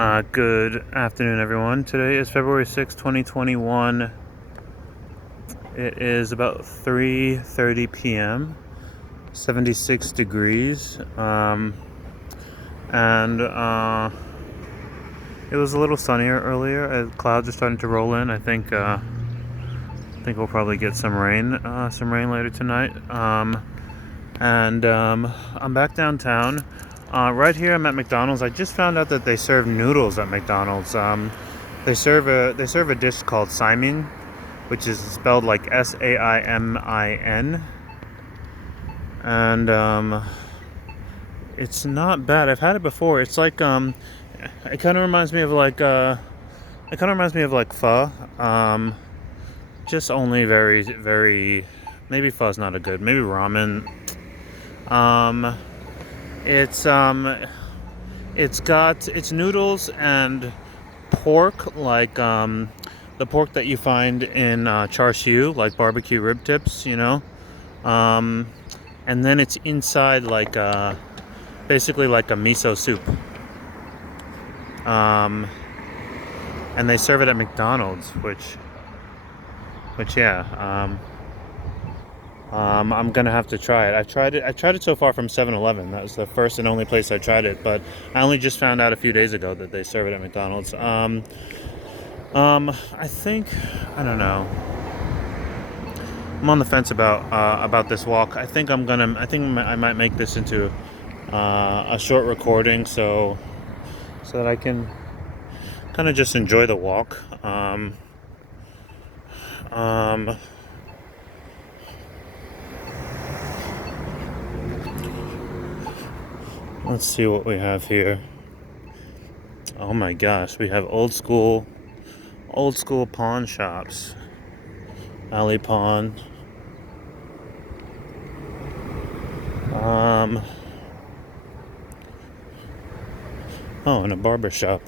Good afternoon, everyone. Today is February 6th, 2021. It is about 3:30 p.m., 76 degrees, and it was a little sunnier earlier. Clouds are starting to roll in. I think we'll probably get some rain later tonight. I'm back downtown. Right here, I'm at McDonald's. I just found out that they serve noodles at McDonald's. They serve a dish called Saimin, which is spelled like Saimin, and it's not bad. I've had it before. It's like it kind of reminds me of pho. Just only very very. Maybe pho's not a good. Maybe ramen. Um, it's noodles and pork, like the pork that you find in char siu, like barbecue rib tips, um, and then it's inside like basically like a miso soup, um, and they serve it at McDonald's, which yeah. I'm gonna have to try it. I tried it so far from 7-Eleven. That was the first and only place I tried it, but I only just found out a few days ago that they serve it at McDonald's. I think, I don't know. I'm on the fence about this walk. I think I might make this into a short recording, so that I can kind of just enjoy the walk. Let's see what we have here. Oh my gosh, we have old school pawn shops. Alley Pawn. Oh, and a barber shop.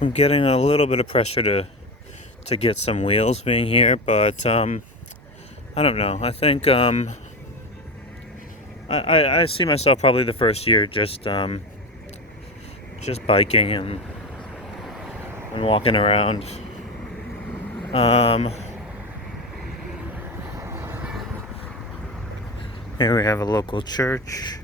I'm getting a little bit of pressure to get some wheels being here, but I don't know. I think I see myself probably the first year just biking and walking around. Here we have a local church.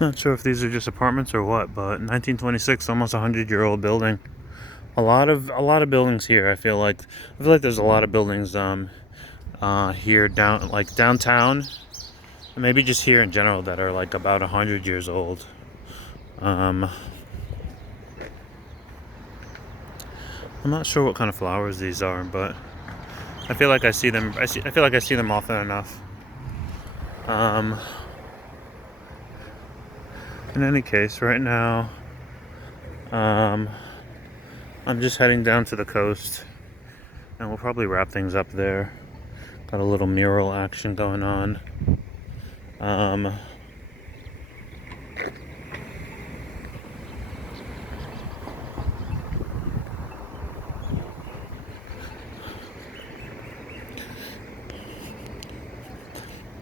Not sure if these are just apartments or what, but 1926, almost 100-year-old building. A lot of buildings here. I feel like there's a lot of buildings here downtown, and maybe just here in general, that are like about 100 years old. I'm not sure what kind of flowers these are, but I feel like I see them. I feel like I see them often enough. In any case, right now, I'm just heading down to the coast, and we'll probably wrap things up there. Got a little mural action going on.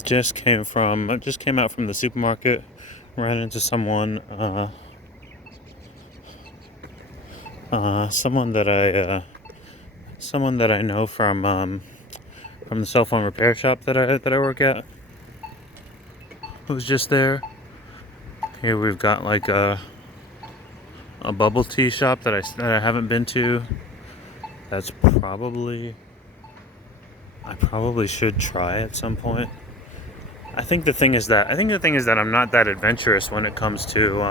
Just came out from the supermarket. Ran into someone that I know from the cell phone repair shop that I work at, who's just there. Here we've got like a bubble tea shop that I haven't been to. I probably should try at some point. I think the thing is that I'm not that adventurous when it comes to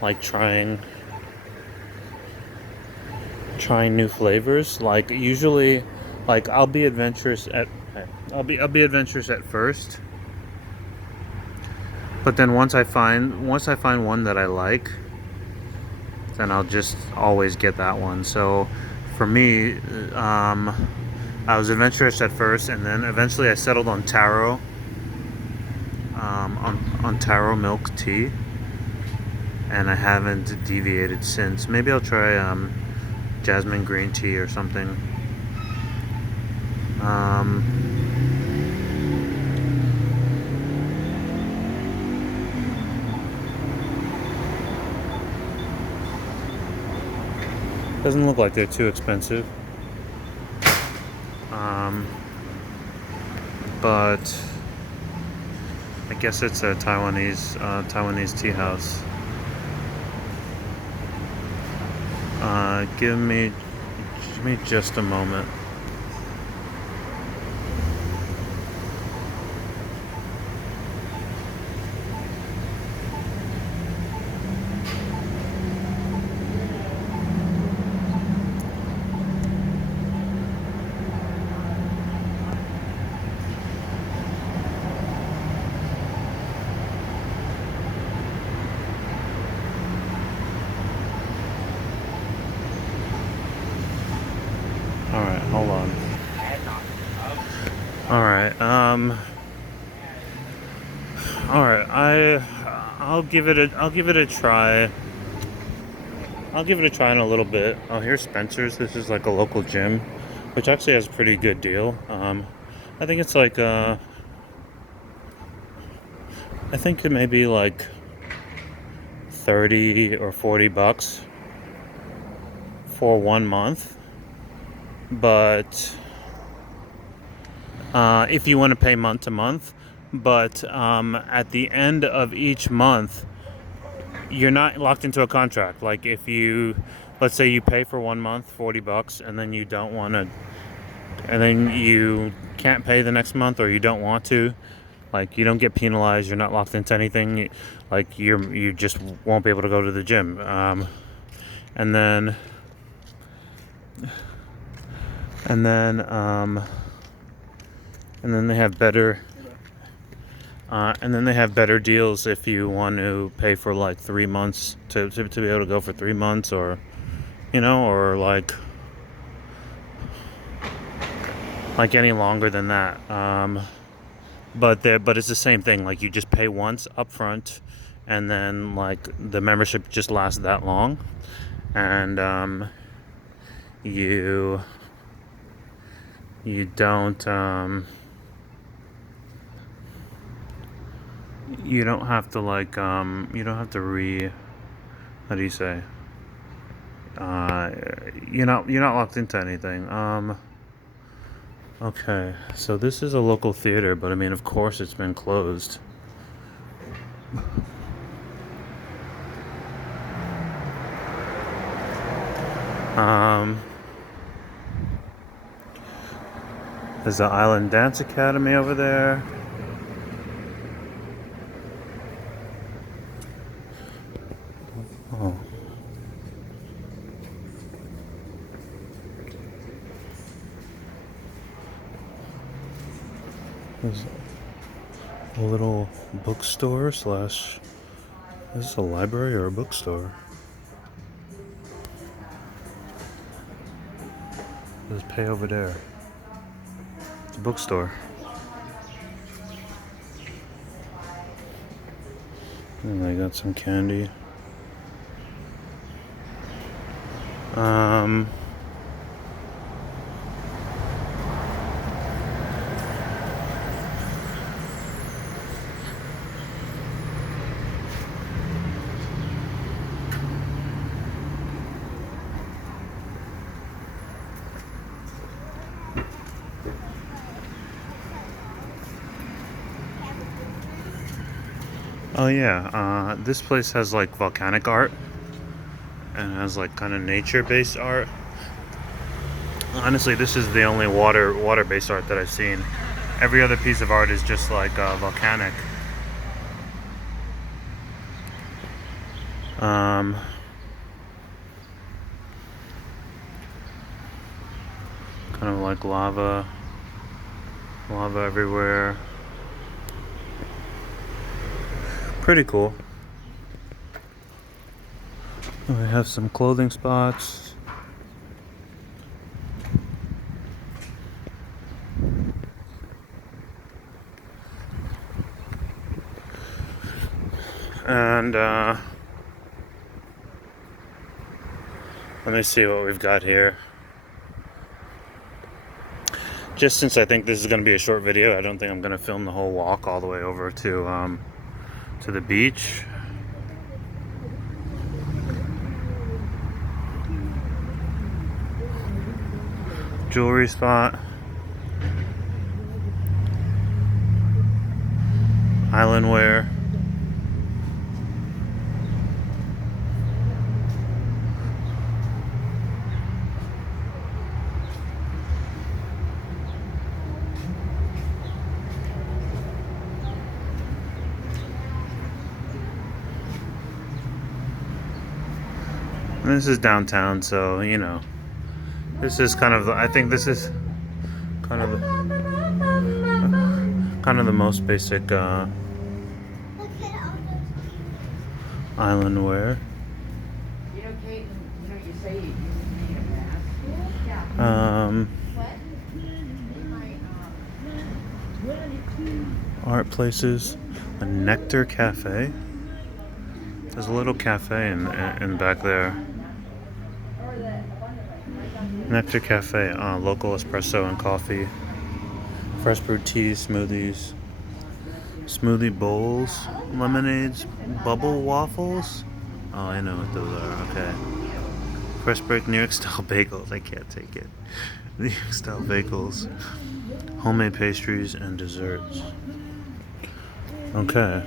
like trying new flavors. Like usually, like I'll be adventurous at first, but then once I find one that I like, then I'll just always get that one. So for me, I was adventurous at first, and then eventually I settled on taro, on taro milk tea, and I haven't deviated since. Maybe I'll try jasmine green tea or something. Doesn't look like they're too expensive. But I guess it's a Taiwanese tea house. Give me just a moment. Alright, hold on. Alright, I'll give it a try. I'll give it a try in a little bit. Oh, here's Spencer's. This is like a local gym, which actually has a pretty good deal. I think it's like I think it may be like 30 or 40 bucks for 1 month. But if you want to pay month to month, but at the end of each month, you're not locked into a contract. Like if you, let's say you pay for 1 month, 40 bucks, and then you don't want to, and then you can't pay the next month, or you don't want to, like you don't get penalized. You're not locked into anything. Like you just won't be able to go to the gym. And then they have better deals if you want to pay for like 3 months to be able to go for 3 months, or or like any longer than that. But it's the same thing. Like you just pay once up front, and then like the membership just lasts that long, and you don't you don't have to like you don't have to how do you say, you're not locked into anything. Okay, so this is a local theater, but I mean, of course it's been closed. There's the Island Dance Academy over there. Oh. There's a little bookstore slash, is this a library or a bookstore? Let's pay over there. It's a bookstore. And they got some candy. Oh yeah, this place has like volcanic art, and has like kind of nature-based art. Honestly, this is the only water-based art that I've seen. Every other piece of art is just like volcanic. Kind of like lava everywhere. Pretty cool. We have some clothing spots. And let me see what we've got here. Just since I think this is going to be a short video, I don't think I'm going to film the whole walk all the way over to the beach. Jewelry spot. Island wear. And this is downtown, so you know, this is kind of I think this is kind of the most basic island wear. Art places, a Nectar Cafe. There's a little cafe in back there. Nectar Cafe, local espresso and coffee, fresh brewed teas, smoothies, smoothie bowls, lemonades, bubble waffles. Oh, I know what those are. Okay. Fresh baked New York style bagels. I can't take it. New York style bagels, homemade pastries, and desserts. Okay.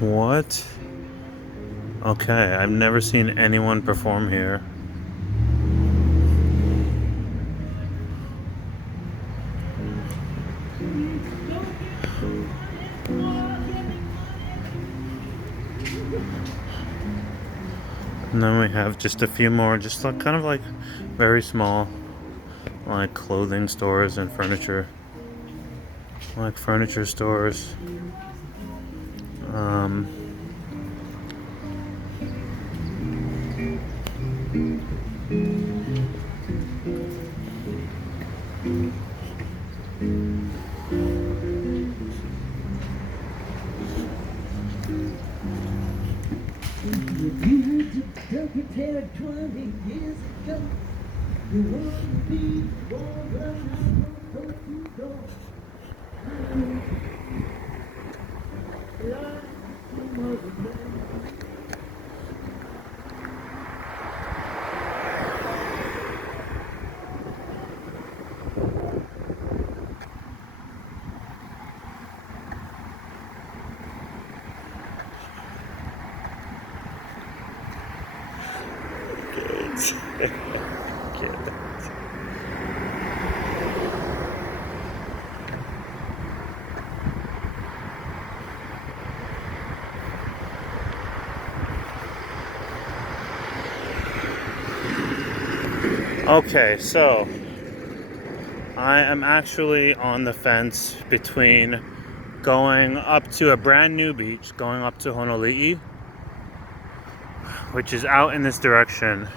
What? Okay, I've never seen anyone perform here. And then we have just a few more, just like kind of like very small, like clothing stores and furniture, like furniture stores. Okay, so I am actually on the fence between going up to a brand new beach, going up to Honolulu, which is out in this direction.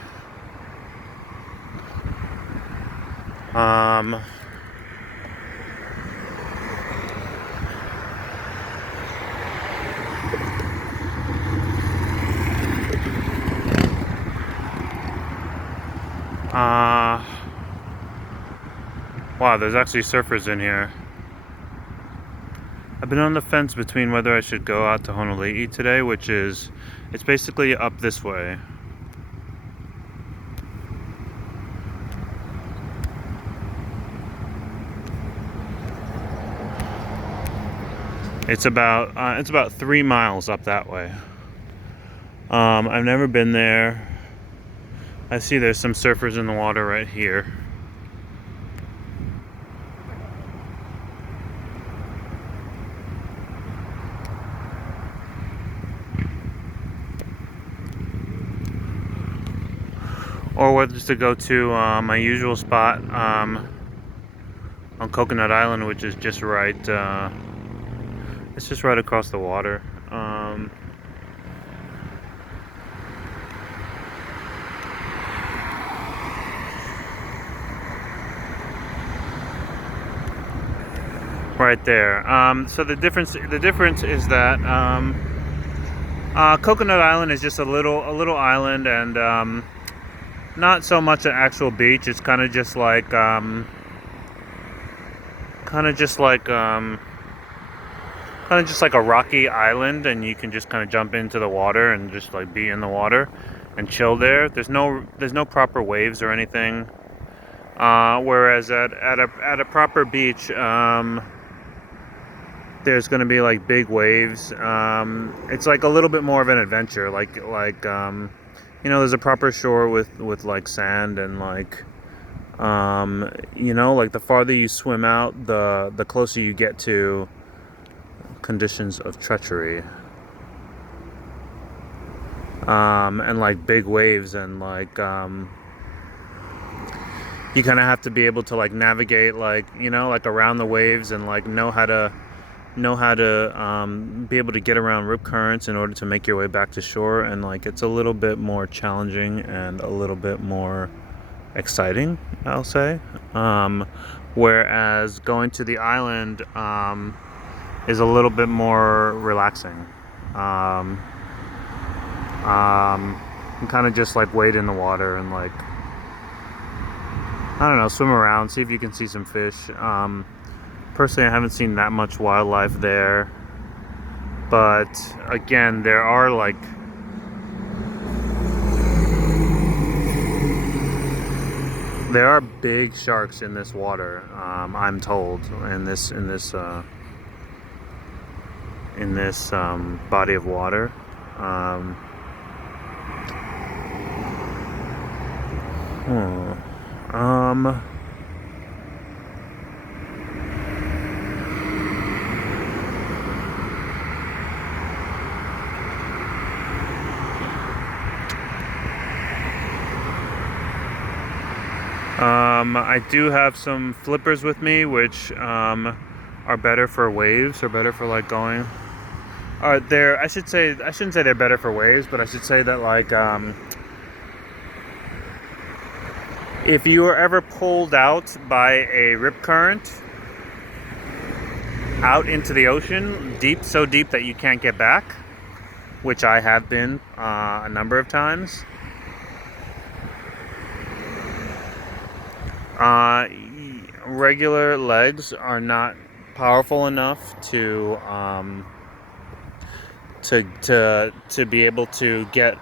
Wow, there's actually surfers in here. I've been on the fence between whether I should go out to Honolulu today, which is, it's basically up this way. It's about 3 miles up that way. I've never been there. I see there's some surfers in the water right here. Or whether to go to my usual spot on Coconut Island, which is just right. It's just right across the water. right there. So the difference is that Coconut Island is just a little island, and not so much an actual beach. It's kind of just like a rocky island, and you can just kind of jump into the water and just like be in the water and chill there. There's no proper waves or anything. Whereas at a proper beach, there's going to be like big waves. It's like a little bit more of an adventure. There's a proper shore with like sand, and like like the farther you swim out, the closer you get to conditions of treachery. And like big waves, and like you kind of have to be able to like navigate like around the waves, and like know how to be able to get around rip currents in order to make your way back to shore. And like it's a little bit more challenging and a little bit more exciting, I'll say. Whereas going to the island is a little bit more relaxing. You kind of just like wade in the water and like, I don't know, swim around, see if you can see some fish. Personally, I haven't seen that much wildlife there, but again, there are big sharks in this water. I'm told in this body of water. I do have some flippers with me, which are better for waves, or better for like going. I shouldn't say they're better for waves, but I should say that like if you are ever pulled out by a rip current out into the ocean, so deep that you can't get back, which I have been a number of times. Regular legs are not powerful enough to be able to get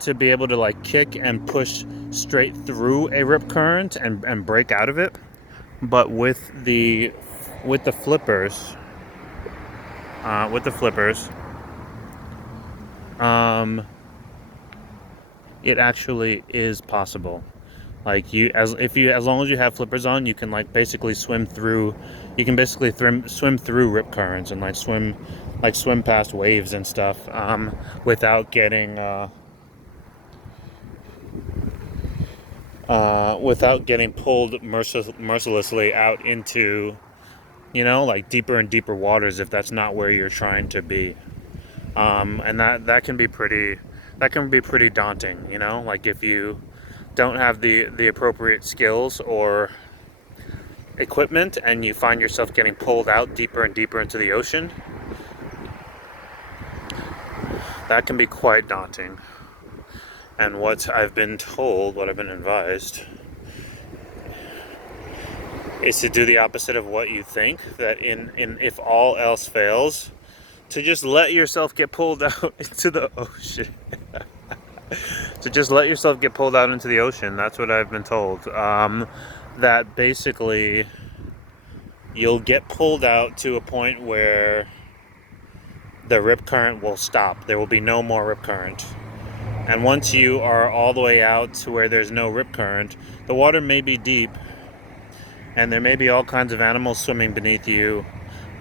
to be able to like kick and push straight through a rip current and break out of it. But with the flippers, it actually is possible. Like as long as you have flippers on, you can like basically swim through. You can basically swim through rip currents and like swim past waves and stuff without getting pulled mercilessly out into like deeper and deeper waters if that's not where you're trying to be. And that can be pretty daunting. Like if you don't have the appropriate skills or equipment, and you find yourself getting pulled out deeper and deeper into the ocean, that can be quite daunting. And what I've been advised is to do the opposite of what you think, that if all else fails, to just let yourself get pulled out into the ocean. To just let yourself get pulled out into the ocean. That's what I've been told. That basically you'll get pulled out to a point where the rip current will stop. There will be no more rip current. And once you are all the way out to where there's no rip current, the water may be deep, and there may be all kinds of animals swimming beneath you,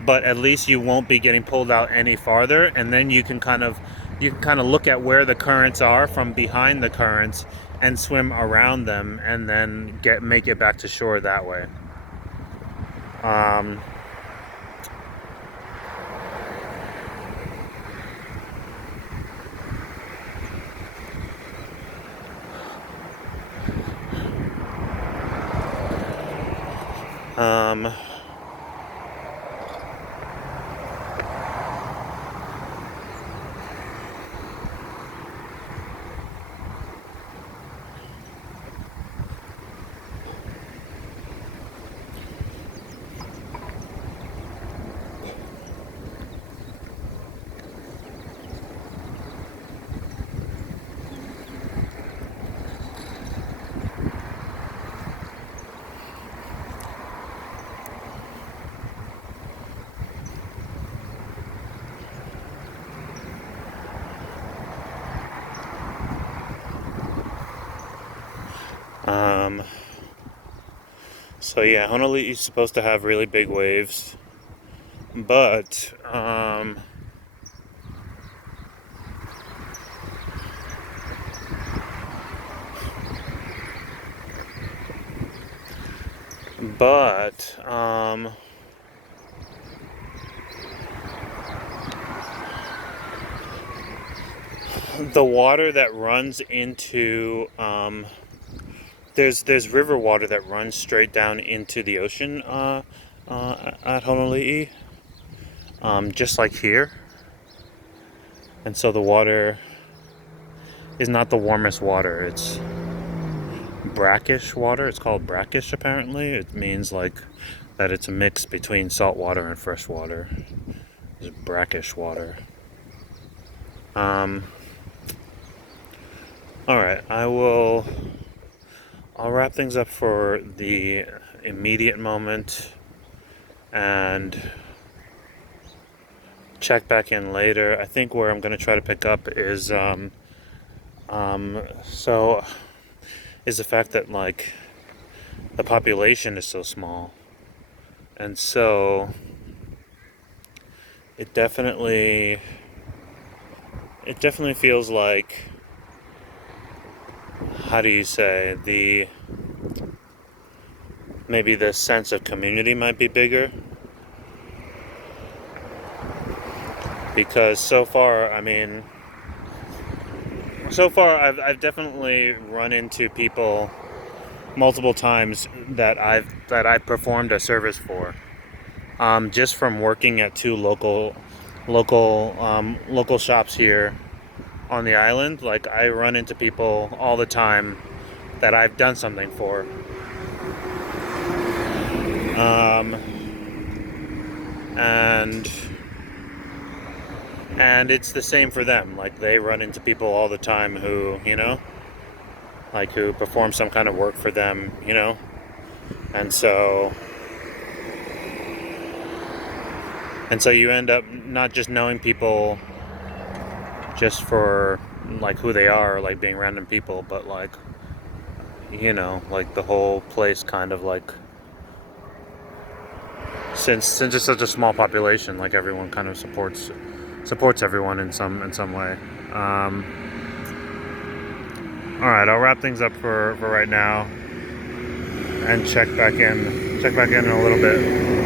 but at least you won't be getting pulled out any farther, and then you can kind of look at where the currents are from behind the currents and swim around them, and then make it back to shore that way. Um, um, so yeah, Honolulu is supposed to have really big waves, but but the water that runs into there's river water that runs straight down into the ocean at Honolulu, just like here, and so the water is not the warmest water. It's brackish water. It's called brackish apparently. It means like that it's a mix between salt water and fresh water. It's brackish water. Alright, I'll wrap things up for the immediate moment and check back in later. I think where I'm going to try to pick up is the fact that like the population is so small, and so it definitely feels like, how do you say, maybe the sense of community might be bigger, because so far I've definitely run into people multiple times that I've performed a service for, just from working at two local shops here on the island. Like, I run into people all the time that I've done something for. And it's the same for them. Like, they run into people all the time who, like, who perform some kind of work for them, and so you end up not just knowing people just for like who they are, like being random people, but like, like the whole place kind of like, since it's such a small population, like everyone kind of supports everyone in some way. All right, I'll wrap things up for right now and check back in a little bit.